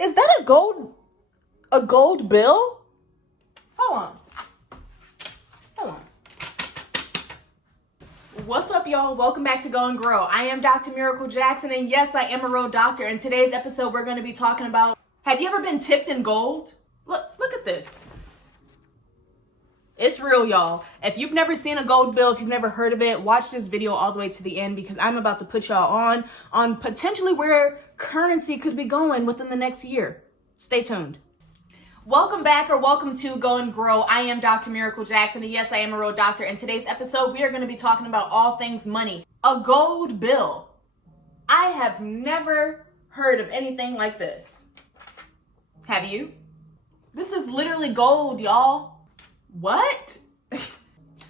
Is that a gold bill? Hold on. Hold on. What's up, y'all? Welcome back to Go and Grow. I am Dr. Miracle Jackson, and yes, I am a real doctor. In today's episode, we're going to be talking about, have you ever been tipped in gold? Look at this. It's real, y'all. If you've never seen a gold bill, if you've never heard of it, watch this video all the way to the end because I'm about to put y'all on potentially where currency could be going within the next year. Stay tuned. Welcome back, or welcome to Go and Grow. I am Dr. Miracle Jackson, and yes, I am a real doctor. In today's episode, we are going to be talking about all things money. A gold bill. I have never heard of anything like this. Have you? This is literally gold, y'all. What?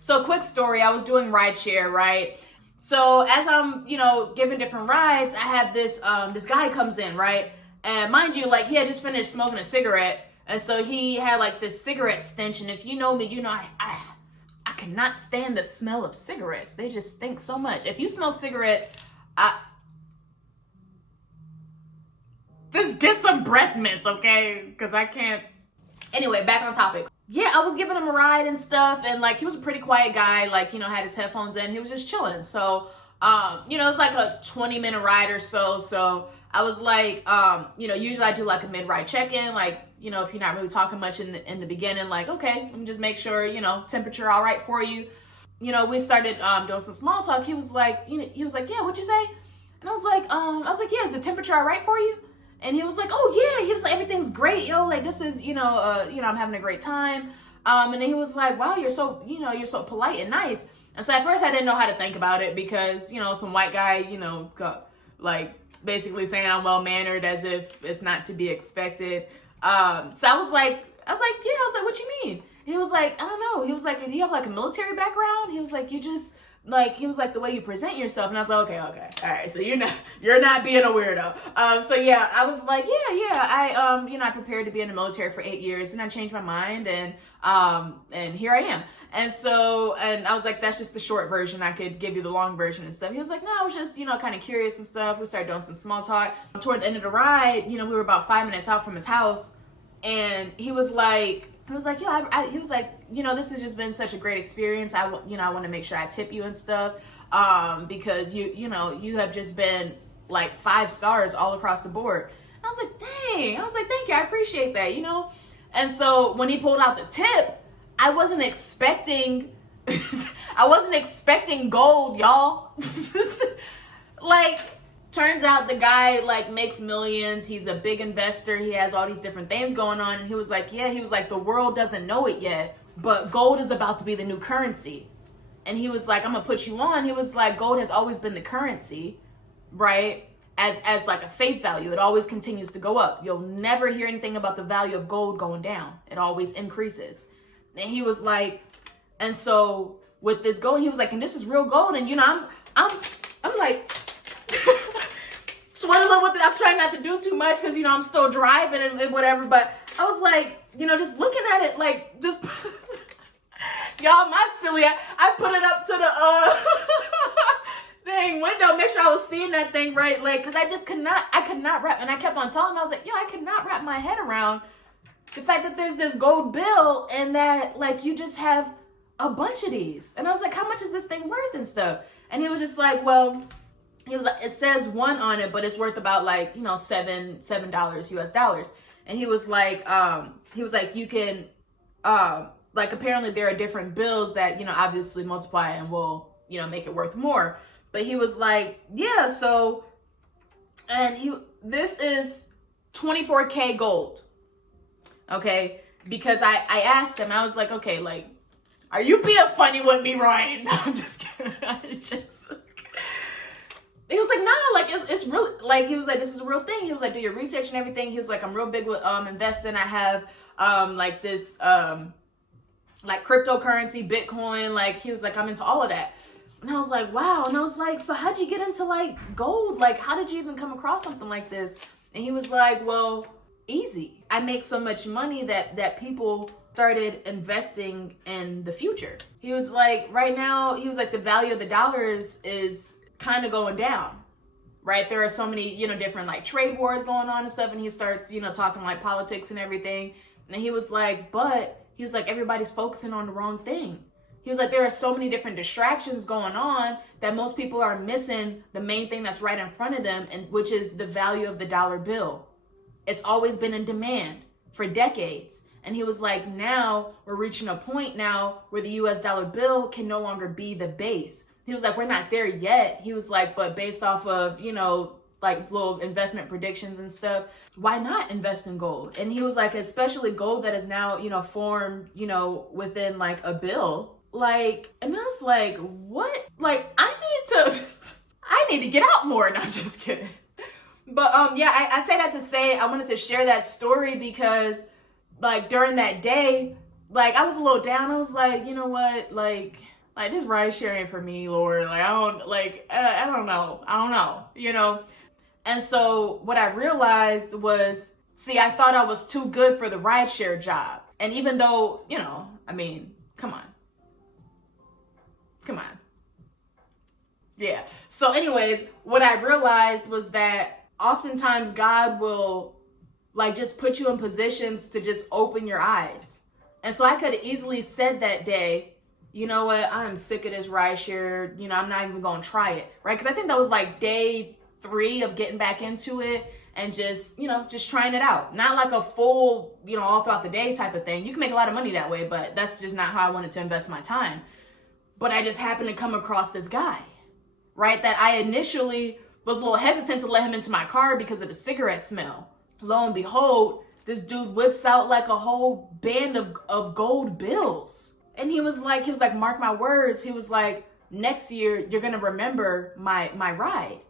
So quick story, I was doing Rideshare, right? So as I'm, giving different rides, I have this guy comes in, right? And mind you, like, he had just finished smoking a cigarette. And so he had like this cigarette stench. And if you know me, you know I cannot stand the smell of cigarettes. They just stink so much. If you smoke cigarettes, just get some breath mints, okay? Because I can't. Anyway, back on topic. Yeah, I was giving him a ride and stuff, and like, he was a pretty quiet guy, like, had his headphones in, he was just chilling. So, it was like a 20-minute ride or so. So I was like, usually I do like a mid-ride check-in, like, if you're not really talking much in the beginning, like, okay, let me just make sure, temperature all right for you. We started doing some small talk. He was like, yeah, what'd you say? And I was like, yeah, is the temperature all right for you? And he was like, oh yeah, he was like, everything's great, yo, like, this is, I'm having a great time. And then he was like, wow, you're so polite and nice. And so at first I didn't know how to think about it because, some white guy, got, like, basically saying I'm well-mannered as if it's not to be expected. So I was like, yeah, what you mean? And he was like, I don't know. He was like, do you have like a military background? He was like, he was like, the way you present yourself. And I was like, okay. All right. So you're not being a weirdo. So yeah, I was like, yeah. I prepared to be in the military for 8 years and I changed my mind and here I am. And so, and I was like, that's just the short version. I could give you the long version and stuff. He was like, no, I was just, kind of curious and stuff. We started doing some small talk. Toward the end of the ride, we were about 5 minutes out from his house and he was like, yeah, he was like, this has just been such a great experience. I want to make sure I tip you and stuff, because you have just been like 5 stars all across the board. And I was like, dang, thank you. I appreciate that, And so when he pulled out the tip, I wasn't expecting gold, y'all. Like, turns out the guy like makes millions. He's a big investor. He has all these different things going on. And he was like, the world doesn't know it yet, but gold is about to be the new currency. And he was like, I'm gonna put you on. He was like, gold has always been the currency, right? As like a face value. It always continues to go up. You'll never hear anything about the value of gold going down. It always increases. And he was like, and so with this gold, he was like, and this is real gold. And I'm like, swindling with it. I'm trying not to do too much because, I'm still driving and whatever. But I was like, just looking at it, like, just, y'all, my silly, I put it up to the dang window, make sure I was seeing that thing right, like, because I could not wrap, and I kept on telling him, I was like, I could not wrap my head around the fact that there's this gold bill and that, like, you just have a bunch of these. And I was like, how much is this thing worth and stuff? And he was just like, well, he was like, it says 1 on it, but it's worth about like, $7 US dollars. And he was like, you can, like, apparently there are different bills that, obviously multiply and will, make it worth more. But he was like, yeah, so, and this is 24K gold. Okay. Because I asked him, I was like, okay, like, are you being funny with me, Ryan? No, I'm just kidding. He was like, nah, like, it's real. Like, he was like, this is a real thing. He was like, do your research and everything. He was like, I'm real big with investing. I have like this like cryptocurrency, Bitcoin. Like, he was like, I'm into all of that. And I was like, wow. And I was like, so how'd you get into like gold? Like, how did you even come across something like this? And he was like, well, easy. I make so much money that people started investing in the future. He was like, right now, he was like, the value of the dollar is kind of going down, right? There are so many, different like trade wars going on and stuff. And he starts, talking like politics and everything. And he was like, everybody's focusing on the wrong thing. He was like, there are so many different distractions going on that most people are missing the main thing that's right in front of them, and which is the value of the dollar bill. It's always been in demand for decades. And he was like, now we're reaching a point now where the US dollar bill can no longer be the base. He was like, we're not there yet. He was like, but based off of, like little investment predictions and stuff, why not invest in gold? And he was like, especially gold that is now, formed, within like a bill. Like, and I was like, what? Like, I need to get out more. No, I'm just kidding. But I say that to say I wanted to share that story because like during that day, like I was a little down. I was like, you know what? Like this rideshare ain't for me, Lord. Like I don't know. And so what I realized was, see, I thought I was too good for the rideshare job. And even though, come on. Yeah. So anyways, what I realized was that oftentimes God will like just put you in positions to just open your eyes. And so I could have easily said that day, you know what, I'm sick of this rideshare, I'm not even going to try it, right? Because I think that was like day 3 of getting back into it and just trying it out. Not like a full, all throughout the day type of thing. You can make a lot of money that way, but that's just not how I wanted to invest my time. But I just happened to come across this guy, right? That I initially was a little hesitant to let him into my car because of the cigarette smell. Lo and behold, this dude whips out like a whole band of gold bills. And he was like, mark my words. He was like, next year, you're going to remember my ride.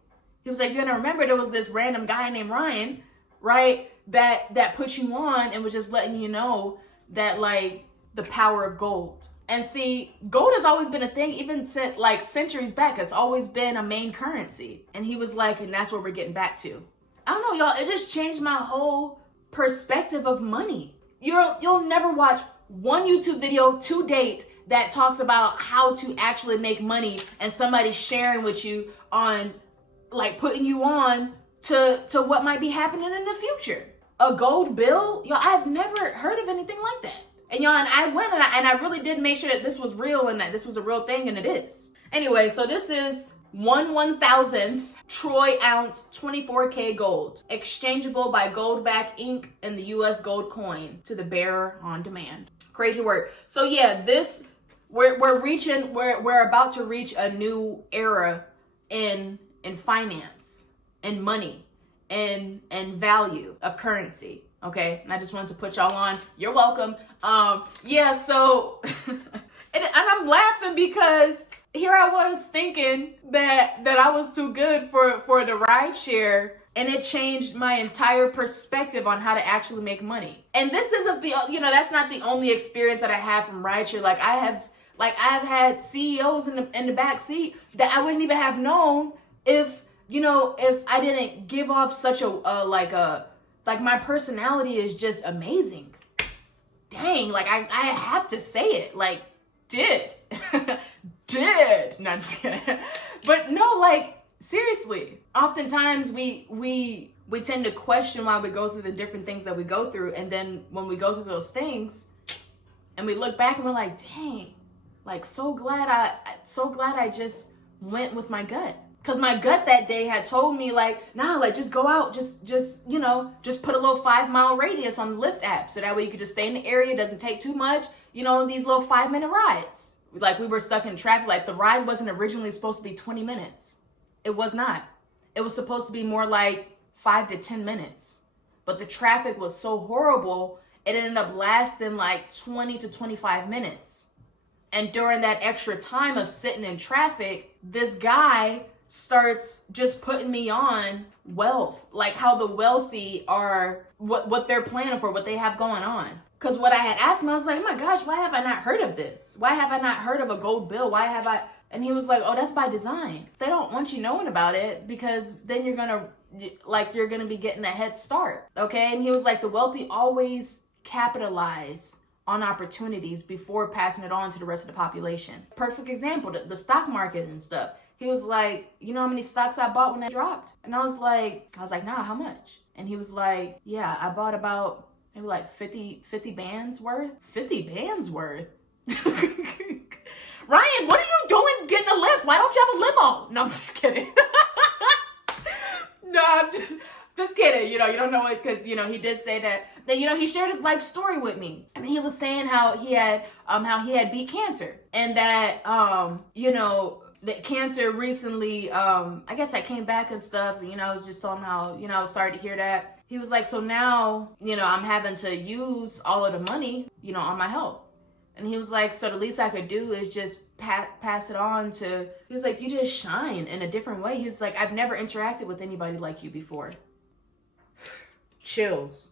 He was like, you're going to remember there was this random guy named Ryan, right? That put you on and was just letting you know that like the power of gold. And see, gold has always been a thing, even since like centuries back. It's always been a main currency. And he was like, and that's what we're getting back to. I don't know, y'all. It just changed my whole perspective of money. You'll never watch one YouTube video to date that talks about how to actually make money and somebody sharing with you on like putting you on to what might be happening in the future. A gold bill, y'all, I've never heard of anything like that. And y'all, and I went and I really did make sure that this was real and that this was a real thing, and it is. Anyway, so this is 1/1000th troy ounce 24K gold, exchangeable by Goldback ink and the US gold coin to the bearer on demand. Crazy word. So yeah, we're about to reach a new era in finance and money and value of currency. Okay, and I just wanted to put y'all on. You're welcome. So, and I'm laughing because here I was thinking that I was too good for the rideshare, and it changed my entire perspective on how to actually make money. And this isn't that's not the only experience that I have from rideshare. I've had CEOs in the back seat that I wouldn't even have known if I didn't give off such like my personality is just amazing. Dang, like I have to say it. Like, did. No, I'm just kidding. But no, like seriously. Oftentimes we tend to question why we go through the different things that we go through, and then when we go through those things and we look back and we're like, dang, like so glad I just went with my gut. Because my gut that day had told me like, nah, like just go out, just put a little 5-mile radius on the Lyft app. So that way you could just stay in the area. It doesn't take too much, these little 5-minute rides. Like we were stuck in traffic. Like the ride wasn't originally supposed to be 20 minutes. It was not. It was supposed to be more like 5 to 10 minutes. But the traffic was so horrible, it ended up lasting like 20 to 25 minutes. And during that extra time of sitting in traffic, this guy starts just putting me on wealth, like how the wealthy are, what they're planning for, what they have going on. Because what I had asked him, I was like, oh my gosh, why have I not heard of this? Why have I not heard of a gold bill? Why have I? And he was like, oh, that's by design. They don't want you knowing about it because then you're gonna be getting a head start, okay? And he was like, the wealthy always capitalize on opportunities before passing it on to the rest of the population. Perfect example, the stock market and stuff. he was like, you know how many stocks I bought when they dropped? And I was like, nah, how much? And he was like, yeah, I bought about maybe like 50 bands worth. 50 bands worth? Ryan, what are you doing getting a lift? Why don't you have a limo? No, I'm just kidding. No, I'm just kidding. You know, you don't know it because, you know, he did say that, you know, he shared his life story with me. And he was saying how he had beat cancer. And that, you know, that cancer recently, I guess I came back and stuff, you know, I was just telling him how, you know, I was sorry to hear that. He was like, so now, you know, I'm having to use all of the money, you know, on my health. And he was like, so the least I could do is just pass it on to, he was like, you just shine in a different way. He was like, I've never interacted with anybody like you before. Chills.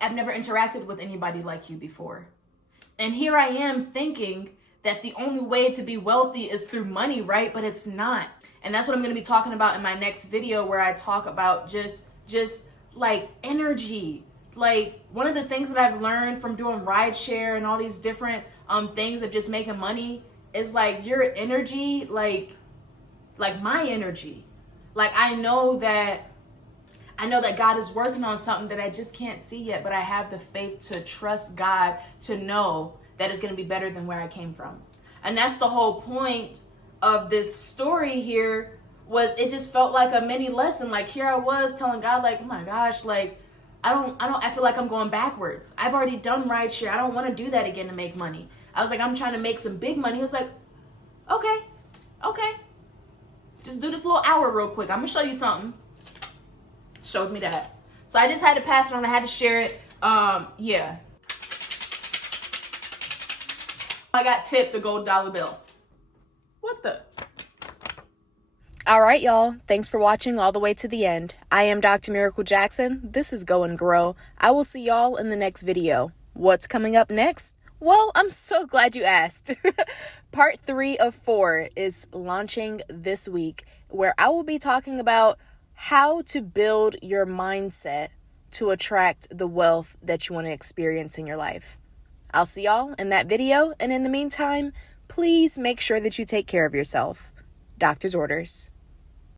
I've never interacted with anybody like you before. And here I am thinking that the only way to be wealthy is through money, right? But it's not. And that's what I'm going to be talking about in my next video, where I talk about just like energy. Like, one of the things that I've learned from doing Rideshare and all these different things of just making money is like your energy, like my energy. Like, I know that God is working on something that I just can't see yet, but I have the faith to trust God to know that it's going to be better than where I came from. And that's the whole point of this story here, was it just felt like a mini lesson. Like, here I was telling God, like, oh my gosh, like, I feel like I'm going backwards. I've already done Rideshare. I don't want to do that again to make money. I was like, I'm trying to make some big money. He was like, okay. Just do this little hour real quick. I'm going to show you something. Showed me that. So I just had to pass it on. I had to share it. Yeah. I got tipped a gold dollar bill. What the? All right, y'all. Thanks for watching all the way to the end. I am Dr. Miracle Jackson. This is Go and Grow. I will see y'all in the next video. What's coming up next? Well, I'm so glad you asked. Part 3 of 4 is launching this week, where I will be talking about how to build your mindset to attract the wealth that you want to experience in your life. I'll see y'all in that video. And in the meantime, please make sure that you take care of yourself. Doctor's orders.